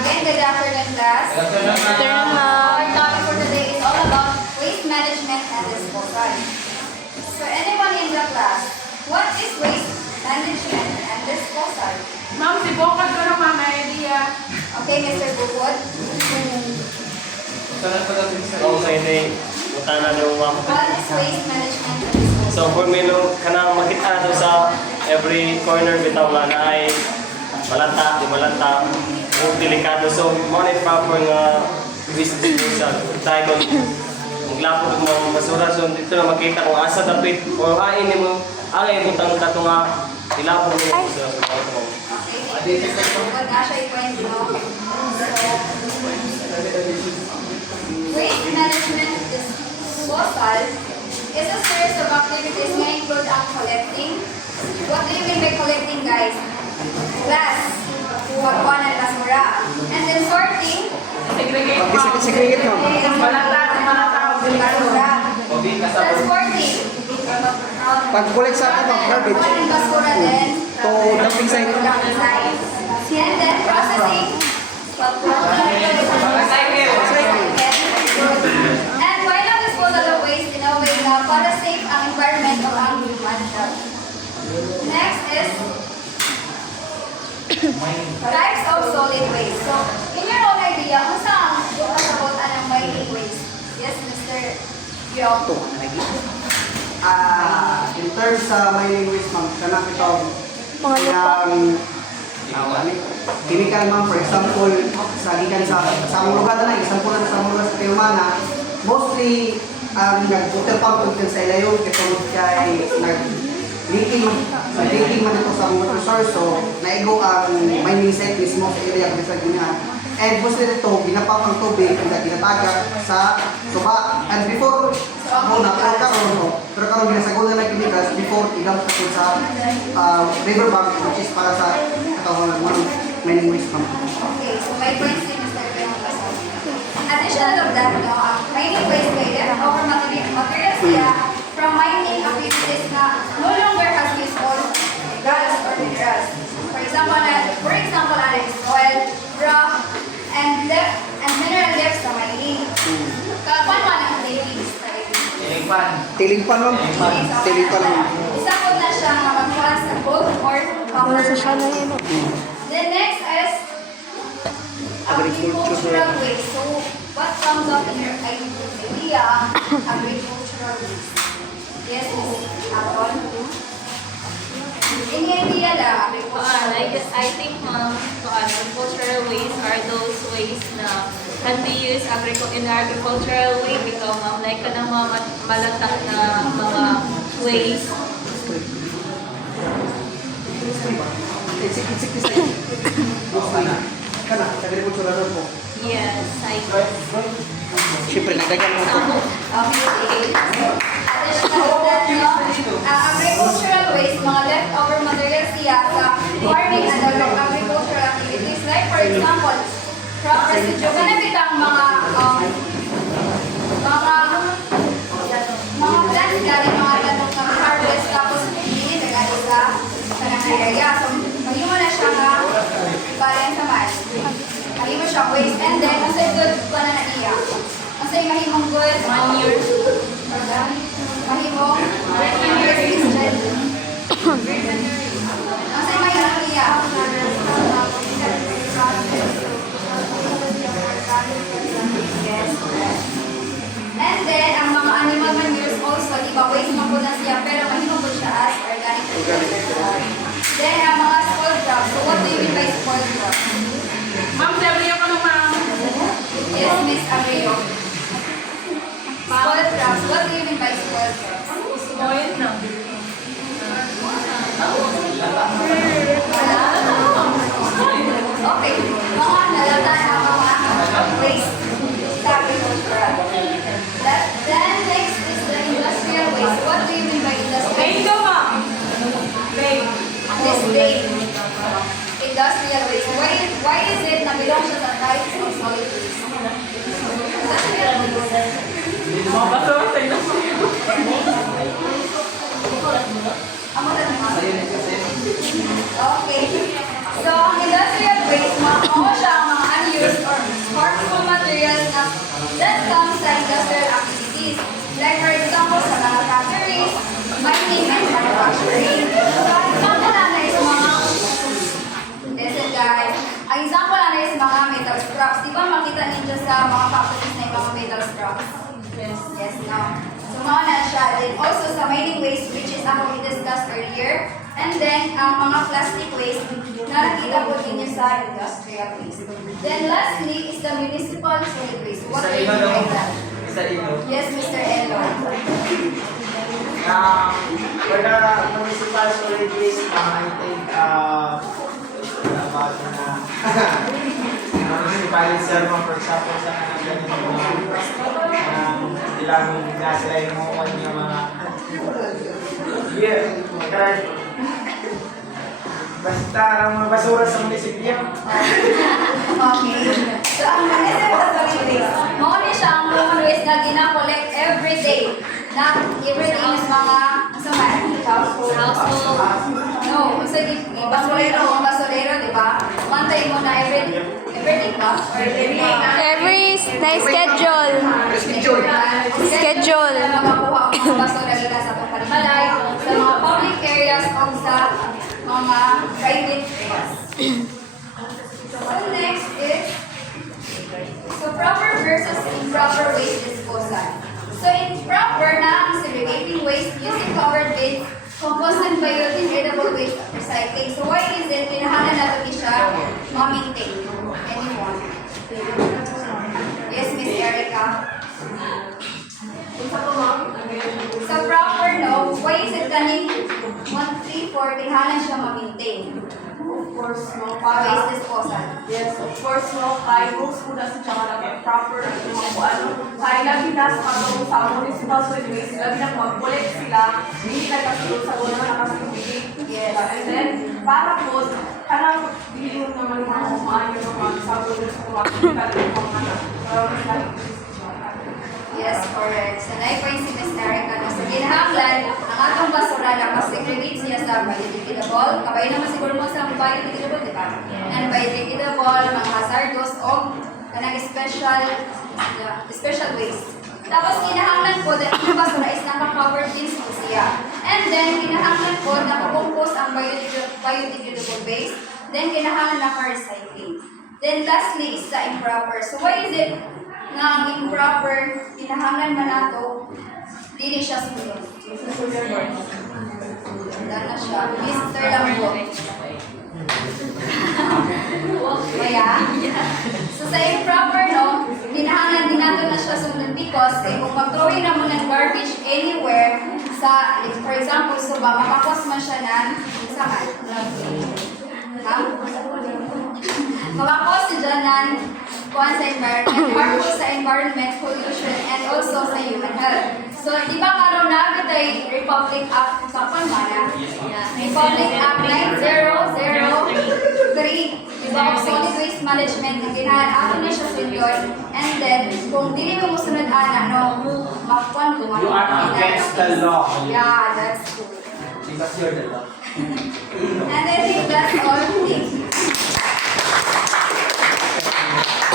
Again, good afternoon, class. Our topic for today is all about waste management and disposal. So, anyone in the class, what is waste management and disposal? Ma'am, si Bokod ko na ma'am, may idea. Okay, Mr. Bukod. Okay, day. Utana daw ma'am. What is waste management and disposal? So for me no kanang makita do sa every corner bitaw nga na ay malanta, di malanta, o delikado. So mo na proper nga waste disposal. Tayo kung maglapot mo basura so dito na makita kung asa dapit o hain nimo ang ibutang kato nga ilapon mo sa mo. Okay, Mr. Bukod, na siya ikwento. So, waste management disposal is a series of activities na include ang collecting. What do you mean by collecting, guys? Glass, pagkuha ng basura. And then sorting. Segregate ma'am. Segregate mo. Malata, Basura. Transporting. Pag-collect sa akin ng garbage. Pagkuha ng basura din. To dumping site. Dumping site. And then processing. And final disposal of waste in a way na para safe ang environment o ang human health. Next is types of solid waste. So, in your own idea, kung saan kasabutan ng mining waste? Yes, Mr. Yong. In terms sa mining waste, ma'am, kanang ito, chemical, ma'am, for example, sa gikan sa among lugar na, example na sa among lugar sa Piyumana, mostly, nag-water pump sa ilayon, katulad kay leaking man ito sa water source, so naigo ang mining site mismo sa area kung sa ganyan. And mostly ito, ginapap ang tubig ang ginatagak sa suba. And before, pero karon ginasagulan ng chemicals before idamp sa riverbank, which is para sa katawan ng mining waste. Okay, so my points din Mr. Yong. Additional of that, no, mining waste may leftover materials niya from mining activities na no longer has useful gas or minerals. For example, is oil, rock, and mineral left sa mining. Kapan man ang dailies? Tilingpan, ma'am. Tilingpan, ma'am. Isa po na siya magkuhan sa gold or copper. Then next is agricultural waste. So, what comes up in your idea? Agricultural waste. Yes, Miss Apple. Any idea la agricultural waste? I think agricultural waste are those waste na can be used in agricultural way because like ka ng mga malata na mga waste. Kana, agricultural po. Yes, I guess. Siyempre, nagdagan mo ito. Okay. Additional that, no? Agricultural waste, mga leftover materials siya sa farming and agricultural activities. Like for example, crop residue. Ganapit ang mga plants galing mga ganong harvest tapos hindi nagano sa area. So, mahimo na siya nga balayan sa man. Mahimo siya waste. And then, nasa good pa na naiya. Nasa yung mahimong good. Manure. Mahimong resistant. Nasa yung mahimong iya. And then, ang mga animal manures also, di ba, waste mo po na siya, pero mahimong po siya as organic. Then, ang mga spoiled crops. So, what do you mean by spoiled crops? Ma'am, sabi niyo ka nung ma'am. Yes, Miss Abreu. Spoiled crops. What do you mean by spoiled crops? Spoiled na. Okay. Mga nalata na mga waste sa agricultural. Then next is the industrial waste. What do you mean by industrial Thank waste? you, ma'am. Thank. This day, industrial waste. Why is it na belong siya sa types of solid waste? Industrial waste. Mga basura sa industry. Amo na naman. mining and manufacturing. So, ang example na is mga, listen guys, ang example na is mga metal scraps. Di ba makita ninyo sa mga factories na yung mga metal scraps? Yes. Yes, no. So, mga na siya. Then also sa mining waste, which is ako i-discuss earlier. And then, ang mga plastic waste na nakita po ninyo sa industrial waste. Then lastly is the municipal solid waste. What do you mean by that? Yes, Mr. Elo. For the municipal solid waste, I think about municipality sermon, for example, sa ganito ilang nasa yung mga current basta ang mga basura sa munisipyo. Okay. So, ang municipal solid waste, mga siya ang mga waste na gina-collect every day. Na every day is mga household. No, kasi basurero, mga basurero, di ba? Mantay mo na every day ba? Or every day na? Every schedule. Schedule. Na makakuha ang mga basura nila sa itong palimalay, sa mga public areas o sa mga private areas. So next is, so proper versus improper waste disposal. So improper na ang segregating waste using covered bins, compost and biodegradable waste recycling. So why is it kailangan natin siya ma-maintain? Anyone? Yes, Miss Erica. Sa proper, no? Why is it kaning 1, 3, 4 kailangan siya ma-maintain? Of course, no. Waste disposal. Yes, of course, no. Kaya rules po na sa tsaka na proper at yung mga ano. Kaya lagi na sa katong sa municipal solid waste, lagi na mag-collect sila, hindi na kasunod sa gano'n na nakasubigay. Yes. And then, para po, kanang bilhin naman mga kumaan yung mga sabon sa mga kemikal ng mga anak. Para mas lagi po sa Yes, correct. So, na-point si Ms. Erica na sa ginahanglan, ang atong basura na segregate siya sa biodegradable. Kabay naman siguro mo sa biodegradable, di ba? And biodegradable, mga hazardous o kanang special waste. Tapos, kinahanglan po dahil ang basura is naka-covered din po siya. And then, kinahanglan po nakakompose ang biodegradable waste. Then, kinahanglan naka-recycling. Then, lastly is the improper. So, why is it nga ang improper, kinahanglan man nato, dili siya sunod. Handa na siya. Mr. Lambo. Kaya? So sa improper, no, kinahanglan din nato na siya sunod because kung mag-throwing na mo ng garbage anywhere, sa, for example, so ba, makakos man siya ng saan? Ha? Makakos siya ng kuan sa environment, harmful sa environment, pollution, and also sa human health. So, di ba karon na tay Republic Act sa Panmana? Republic Act 9003. Di ba ang solid waste management na ginahan ako na siya sundon. And then, kung dili mo musunod ana, no, makuan ko. You are against the law. Yeah, that's true. Because you're the law. And I think that's all. Thank you.